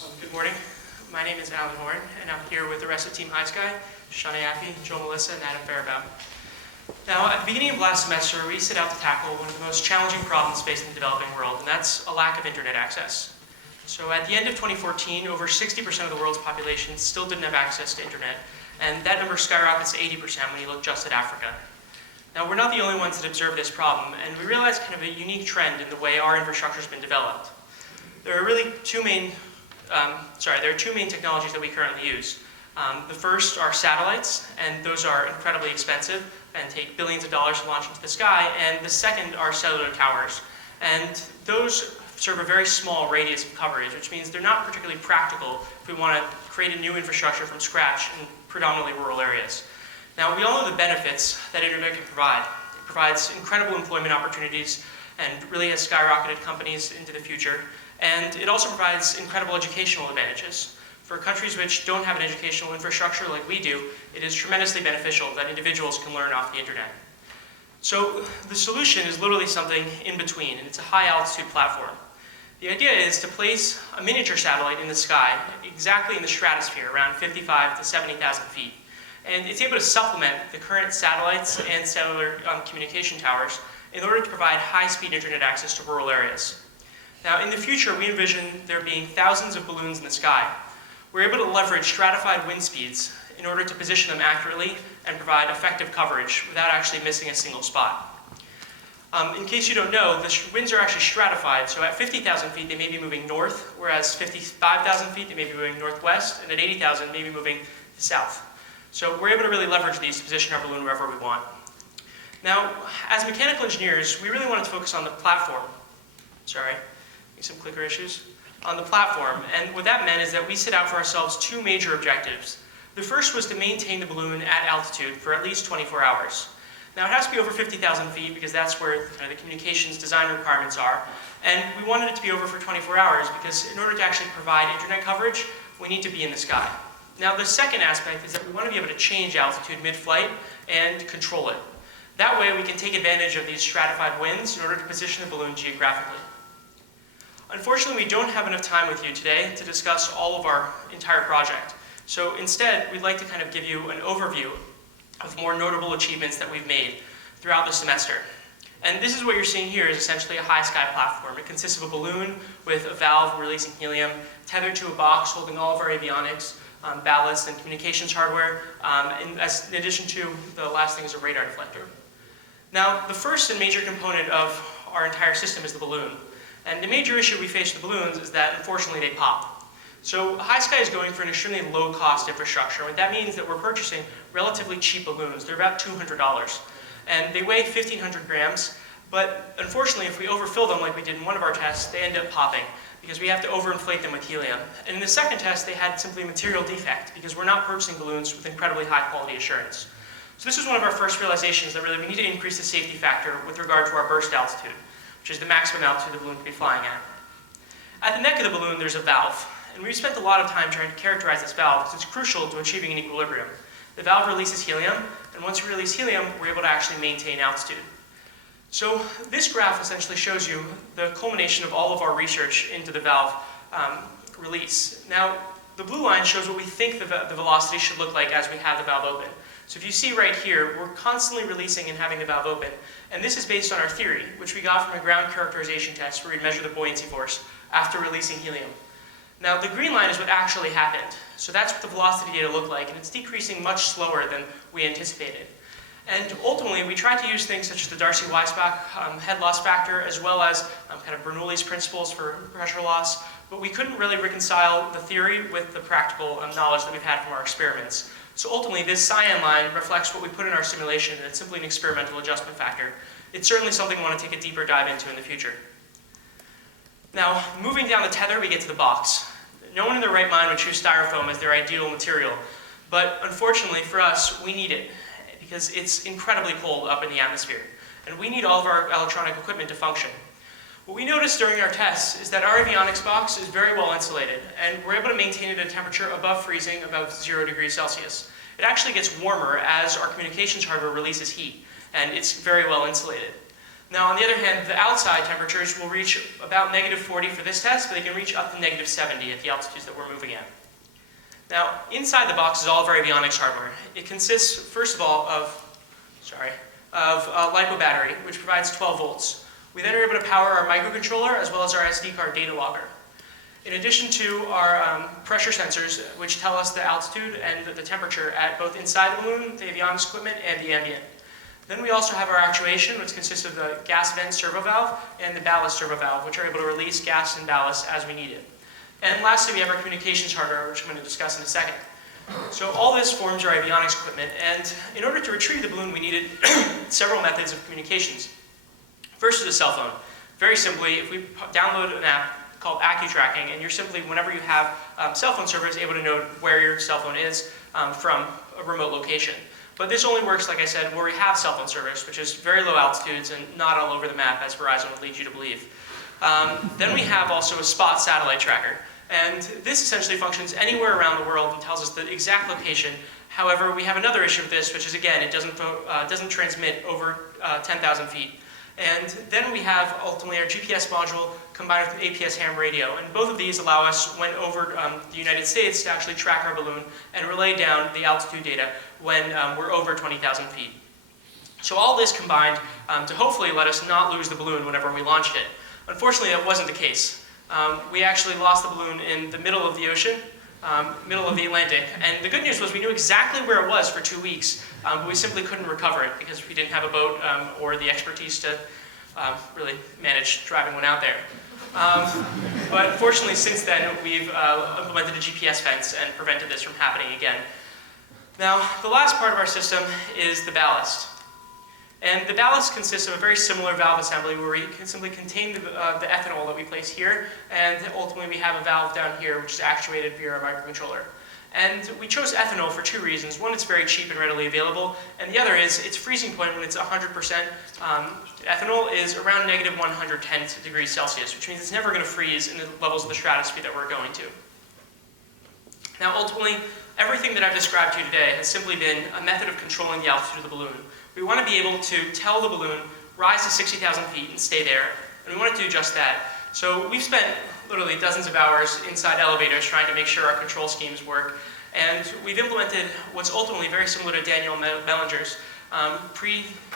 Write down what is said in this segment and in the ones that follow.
Good morning. My name is Alan Horn, and I'm here with the rest of Team HighSkeye, Shana Yaffe, Joel Melissa, and Adam Faribault. Now, at the beginning of last semester, we set out to tackle one of the most challenging problems facing the developing world, and that's a lack of internet access. So at the end of 2014, over 60% of the world's population still didn't have access to internet, and that number skyrockets to 80% when you look just at Africa. Now, we're not the only ones that observe this problem, and we realize kind of a unique trend in the way our infrastructure has been developed. There are really two main technologies that we currently use. The first are satellites, and those are incredibly expensive and take billions of dollars to launch into the sky. And the second are cellular towers. And those serve a very small radius of coverage, which means they're not particularly practical if we want to create a new infrastructure from scratch in predominantly rural areas. Now, we all know the benefits that internet can provide. It provides incredible employment opportunities and really has skyrocketed companies into the future. And it also provides incredible educational advantages. For countries which don't have an educational infrastructure like we do, it is tremendously beneficial that individuals can learn off the internet. So the solution is literally something in between, and it's a high-altitude platform. The idea is to place a miniature satellite in the sky, exactly in the stratosphere, around 55 to 70,000 feet. And it's able to supplement the current satellites and cellular communication towers in order to provide high-speed internet access to rural areas. Now, in the future, we envision there being thousands of balloons in the sky. We're able to leverage stratified wind speeds in order to position them accurately and provide effective coverage without actually missing a single spot. In case you don't know, the winds are actually stratified, so at 50,000 feet they may be moving north, whereas 55,000 feet they may be moving northwest, and at 80,000 they may be moving south. So we're able to really leverage these to position our balloon wherever we want. Now, as mechanical engineers, we really wanted to focus on the platform. Some clicker issues. On the platform, and what that meant is that we set out for ourselves two major objectives. The first was to maintain the balloon at altitude for at least 24 hours. Now, it has to be over 50,000 feet because that's where the communications design requirements are, and we wanted it to be over for 24 hours because in order to actually provide internet coverage, we need to be in the sky. Now, the second aspect is that we want to be able to change altitude mid-flight and control it. That way, we can take advantage of these stratified winds in order to position the balloon geographically. Unfortunately, we don't have enough time with you today to discuss all of our entire project. So instead, we'd like to kind of give you an overview of more notable achievements that we've made throughout the semester. And this is what you're seeing here is essentially a HighSkye platform. It consists of a balloon with a valve releasing helium, tethered to a box holding all of our avionics, ballast, and communications hardware. In addition to, the last thing is a radar deflector. Now, the first and major component of our entire system is the balloon. And the major issue we face with the balloons is that, unfortunately, they pop. So HighSkye is going for an extremely low-cost infrastructure. What that means that we're purchasing relatively cheap balloons. They're about $200. And they weigh 1,500 grams. But unfortunately, if we overfill them like we did in one of our tests, they end up popping because we have to overinflate them with helium. And in the second test, they had simply a material defect because we're not purchasing balloons with incredibly high-quality assurance. So this was one of our first realizations that really we need to increase the safety factor with regard to our burst altitude, which is the maximum altitude the balloon can be flying at. At the neck of the balloon, there's a valve, and we've spent a lot of time trying to characterize this valve because it's crucial to achieving an equilibrium. The valve releases helium, and once we release helium, we're able to actually maintain altitude. So this graph essentially shows you the culmination of all of our research into the valve release. Now, the blue line shows what we think the velocity should look like as we have the valve open. So if you see right here, we're constantly releasing and having the valve open. And this is based on our theory, which we got from a ground characterization test where we measure the buoyancy force after releasing helium. Now, the green line is what actually happened. So that's what the velocity data looked like, and it's decreasing much slower than we anticipated. And ultimately, we tried to use things such as the Darcy-Weisbach head loss factor, as well as kind of Bernoulli's principles for pressure loss, but we couldn't really reconcile the theory with the practical knowledge that we've had from our experiments. So ultimately, this cyan line reflects what we put in our simulation, and it's simply an experimental adjustment factor. It's certainly something we want to take a deeper dive into in the future. Now, moving down the tether, we get to the box. No one in their right mind would choose styrofoam as their ideal material, but unfortunately for us, we need it because it's incredibly cold up in the atmosphere, and we need all of our electronic equipment to function. What we noticed during our tests is that our avionics box is very well insulated, and we're able to maintain it at a temperature above freezing, above 0 degrees Celsius. It actually gets warmer as our communications hardware releases heat, and it's very well insulated. Now, on the other hand, the outside temperatures will reach about -40 for this test, but they can reach up to -70 at the altitudes that we're moving at. Now, inside the box is all of our avionics hardware. It consists, first of all, of a LiPo battery, which provides 12 volts. We then are able to power our microcontroller as well as our SD card data logger. In addition to our pressure sensors, which tell us the altitude and the temperature at both inside the balloon, the avionics equipment, and the ambient. Then we also have our actuation, which consists of the gas vent servo valve and the ballast servo valve, which are able to release gas and ballast as we need it. And lastly, we have our communications hardware, which I'm going to discuss in a second. So all this forms our avionics equipment, and in order to retrieve the balloon, we needed several methods of communications. First is a cell phone. Very simply, if we download an app called AccuTracking, and you're simply, whenever you have cell phone service, able to know where your cell phone is from a remote location. But this only works, like I said, where we have cell phone service, which is very low altitudes and not all over the map, as Verizon would lead you to believe. Then we have also a spot satellite tracker. And this essentially functions anywhere around the world and tells us the exact location. However, we have another issue with this, which is, again, it doesn't transmit over 10,000 feet. And then we have, ultimately, our GPS module combined with an APS ham radio. And both of these allow us, when over the United States, to actually track our balloon and relay down the altitude data when we're over 20,000 feet. So all this combined to hopefully let us not lose the balloon whenever we launched it. Unfortunately, that wasn't the case. We actually lost the balloon in the middle of the ocean, middle of the Atlantic. And the good news was we knew exactly where it was for 2 weeks, but we simply couldn't recover it because we didn't have a boat or the expertise to really manage driving one out there. But fortunately, since then, we've implemented a GPS fence and prevented this from happening again. Now, the last part of our system is the ballast. And the ballast consists of a very similar valve assembly where we can simply contain the ethanol that we place here, and ultimately we have a valve down here which is actuated via our microcontroller. And we chose ethanol for 2 reasons. One, it's very cheap and readily available, and the other is its freezing point when it's 100% ethanol is around -110 degrees Celsius, which means it's never going to freeze in the levels of the stratosphere that we're going to. Now, ultimately, everything that I've described to you today has simply been a method of controlling the altitude of the balloon. We want to be able to tell the balloon, rise to 60,000 feet and stay there, and we want to do just that. So we've spent literally dozens of hours inside elevators trying to make sure our control schemes work, and we've implemented what's ultimately very similar to Daniel Mellinger's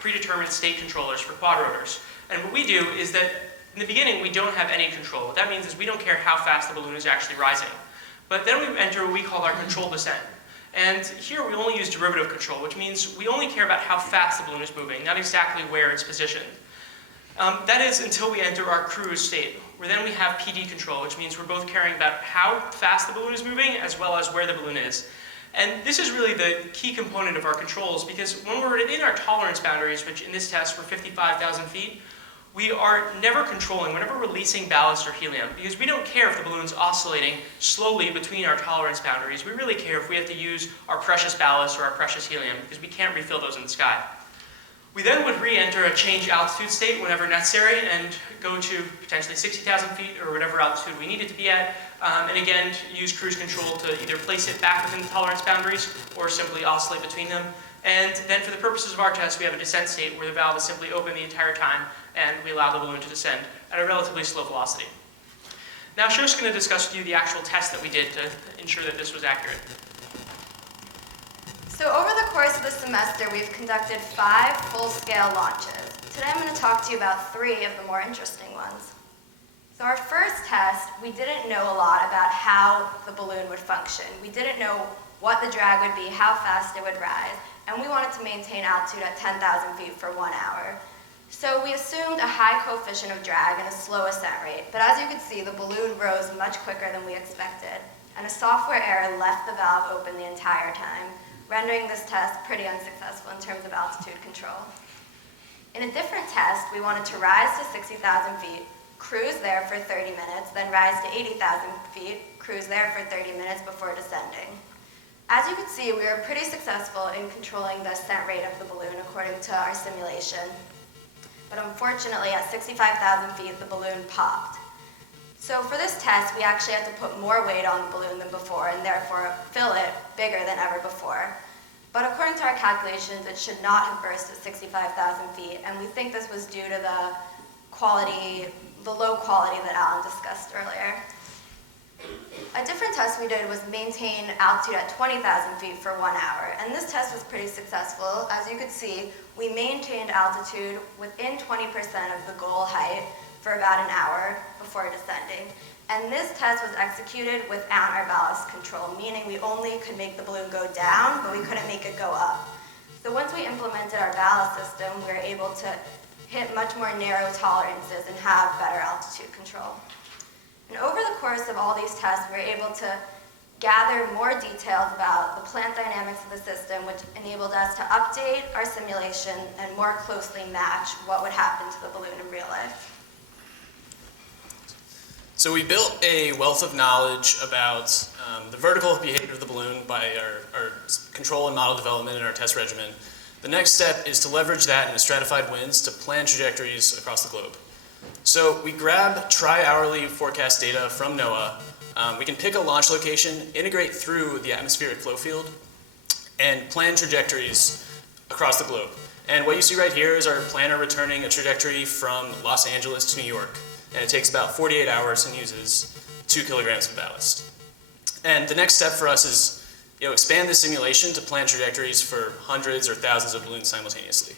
predetermined state controllers for quadrotors. And what we do is that in the beginning we don't have any control. What that means is we don't care how fast the balloon is actually rising. But then we enter what we call our controlled descent. And here we only use derivative control, which means we only care about how fast the balloon is moving, not exactly where it's positioned. That is until we enter our cruise state, where then we have PD control, which means we're both caring about how fast the balloon is moving as well as where the balloon is. And this is really the key component of our controls, because when we're in our tolerance boundaries, which in this test were 55,000 feet, we are never controlling, we're never releasing ballast or helium, because we don't care if the balloon's oscillating slowly between our tolerance boundaries. We really care if we have to use our precious ballast or our precious helium, because we can't refill those in the sky. We then would re-enter a change altitude state whenever necessary and go to potentially 60,000 feet or whatever altitude we need it to be at, and again use cruise control to either place it back within the tolerance boundaries or simply oscillate between them. And then for the purposes of our test, we have a descent state where the valve is simply open the entire time and we allow the balloon to descend at a relatively slow velocity. Now Shoshi's going to discuss with you the actual test that we did to ensure that this was accurate. So over the course of the semester, we've conducted 5 full-scale launches. Today I'm going to talk to you about 3 of the more interesting ones. So our first test, we didn't know a lot about how the balloon would function. We didn't know what the drag would be, how fast it would rise, and we wanted to maintain altitude at 10,000 feet for 1 hour. So we assumed a high coefficient of drag and a slow ascent rate, but as you can see, the balloon rose much quicker than we expected, and a software error left the valve open the entire time, rendering this test pretty unsuccessful in terms of altitude control. In a different test, we wanted to rise to 60,000 feet, cruise there for 30 minutes, then rise to 80,000 feet, cruise there for 30 minutes before descending. As you can see, we were pretty successful in controlling the ascent rate of the balloon according to our simulation. But unfortunately, at 65,000 feet, the balloon popped. So for this test, we actually had to put more weight on the balloon than before and therefore fill it bigger than ever before. But according to our calculations, it should not have burst at 65,000 feet, and we think this was due to the low quality that Alan discussed earlier. A different test we did was maintain altitude at 20,000 feet for 1 hour, and this test was pretty successful. As you could see, we maintained altitude within 20% of the goal height for about an hour before descending. And this test was executed without our ballast control, meaning we only could make the balloon go down, but we couldn't make it go up. So once we implemented our ballast system, we were able to hit much more narrow tolerances and have better altitude control. And over the course of all these tests, we were able to gather more details about the plant dynamics of the system, which enabled us to update our simulation and more closely match what would happen to the balloon in real life. So we built a wealth of knowledge about the vertical behavior of the balloon by our control and model development in our test regimen. The next step is to leverage that in the stratified winds to plan trajectories across the globe. So we grab tri-hourly forecast data from NOAA. We can pick a launch location, integrate through the atmospheric flow field, and plan trajectories across the globe. And what you see right here is our planner returning a trajectory from Los Angeles to New York. And it takes about 48 hours and uses 2 kilograms of ballast. And the next step for us is expand the simulation to plan trajectories for hundreds or thousands of balloons simultaneously.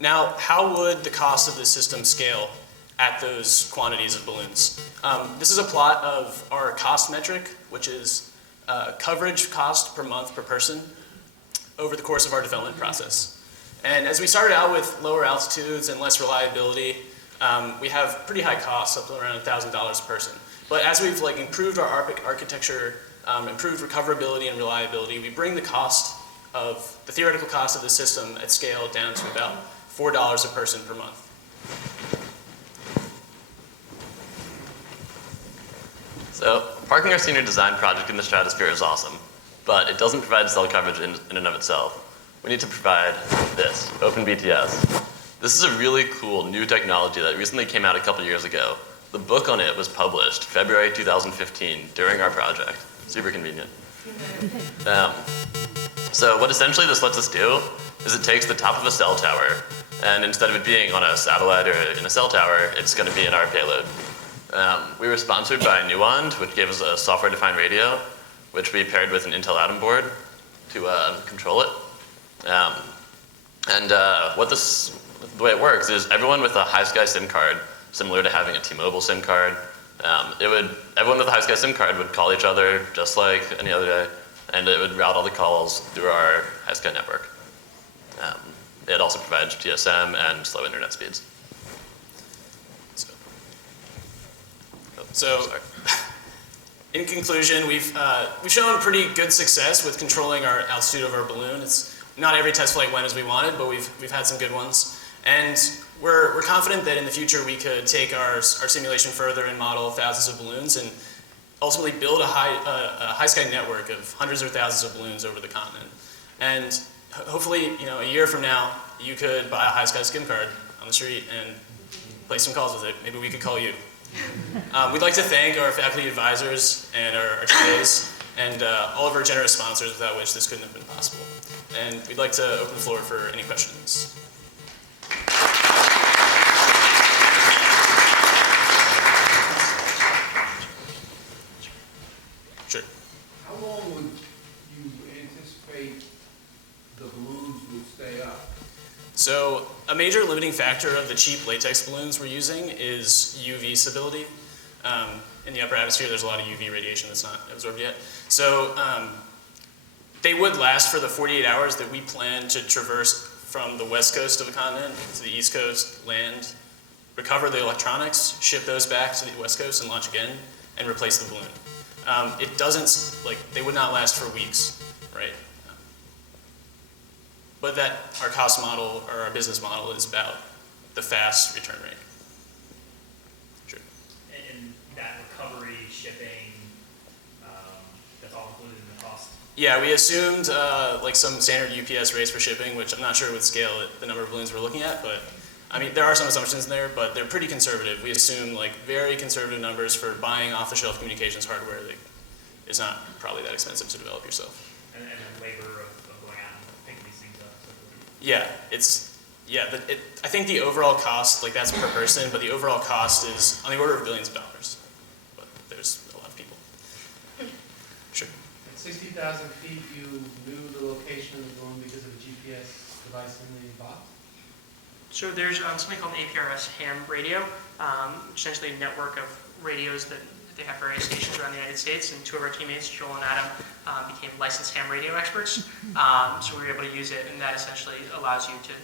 Now, how would the cost of this system scale at those quantities of balloons? This is a plot of our cost metric, which is coverage cost per month per person over the course of our development process. And as we started out with lower altitudes and less reliability, we have pretty high costs, up to around $1,000 a person. But as we've improved our architecture, improved recoverability and reliability, we bring the theoretical cost of the system at scale down to about $4 a person per month. So parking our senior design project in the stratosphere is awesome, but it doesn't provide cell coverage in and of itself. We need to provide this, OpenBTS. This is a really cool new technology that recently came out a couple years ago. The book on it was published February 2015 during our project. Super convenient. So what essentially this lets us do is it takes the top of a cell tower, and instead of it being on a satellite or in a cell tower, it's going to be in our payload. We were sponsored by Nuwand, which gave us a software-defined radio, which we paired with an Intel Atom board to control it. The way it works is everyone with a HighSkye SIM card, similar to having a T-Mobile SIM card, everyone with a HighSkye SIM card would call each other just like any other day, and it would route all the calls through our HighSkye network. It also provides GSM and slow internet speeds. So in conclusion, we've shown pretty good success with controlling our altitude of our balloon. Not every test flight went as we wanted, but we've had some good ones. And we're confident that in the future we could take our simulation further and model thousands of balloons and ultimately build a HighSkye network of hundreds or thousands of balloons over the continent. And hopefully, a year from now, you could buy a HighSkye SIM card on the street and place some calls with it. Maybe we could call you. We'd like to thank our faculty advisors and our TAs and all of our generous sponsors without which this couldn't have been possible. And we'd like to open the floor for any questions. Sure. How long would you anticipate the balloons would stay up? So a major limiting factor of the cheap latex balloons we're using is UV stability. In the upper atmosphere, there's a lot of UV radiation that's not absorbed yet. So they would last for the 48 hours that we plan to traverse from the west coast of the continent to the east coast, land, recover the electronics, ship those back to the west coast and launch again, and replace the balloon. They would not last for weeks, right? But that our cost model or our business model is about the fast return rate. Sure. And that recovery, shipping, that's all included in the cost? Yeah, we assumed some standard UPS rates for shipping, which I'm not sure would scale the number of balloons we're looking at, but I mean, there are some assumptions in there, but they're pretty conservative. We assume very conservative numbers for buying off-the-shelf communications hardware that is not probably that expensive to develop yourself. And the labor of going out and I think the overall cost, like that's per person, but the overall cost is on the order of billions of dollars. But there's a lot of people. Sure. At 60,000 feet, you knew the location of the balloon because of a GPS device in the box? So there's something called an APRS ham radio, essentially a network of radios that they have various stations around the United States, and two of our teammates, Joel and Adam, became licensed ham radio experts. So we were able to use it, and that essentially allows you to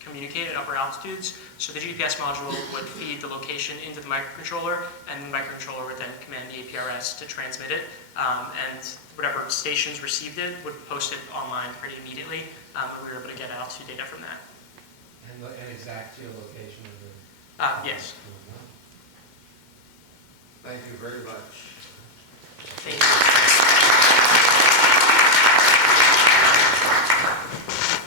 communicate at upper altitudes. So the GPS module would feed the location into the microcontroller, and the microcontroller would then command the APRS to transmit it, and whatever stations received it would post it online pretty immediately, and we were able to get out to data from that. And an exact geolocation of the... Yes. Thank you very much. Thank you.